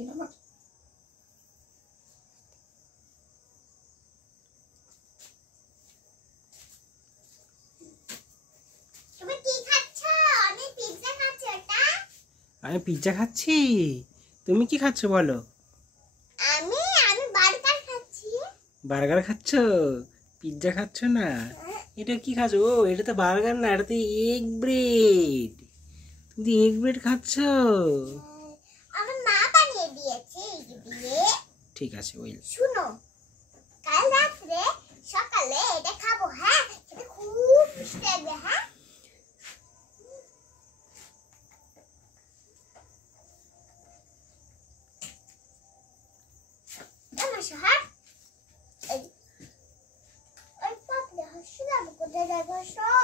তুমি কি খাচ্ছ? আমি পিৎজা খাচ্ছি। ওটা আমি পিৎজা খাচ্ছি। তুমি কি খাচ্ছ বলো? আমি আমি বার্গার খাচ্ছি। বার্গার খাচ্ছ? পিৎজা খাচ্ছ না? এটা কি খাচ্ছ? ও এটা তো বার্গার না, এটা তো এগ ব্রেড। তুমি এগ ব্রেড খাচ্ছ? আমার মা বানিয়ে দিয়েছে এই দিয়ে। ঠিক আছে ওই শুনো, কাল রাতে সকালে এটা খাবো। হ্যাঁ, এটা খুব মিষ্টি লাগবে। হ্যাঁ, আমার শহর ওই পাপড়ি হাসি যাবো কোথায় যাবো সব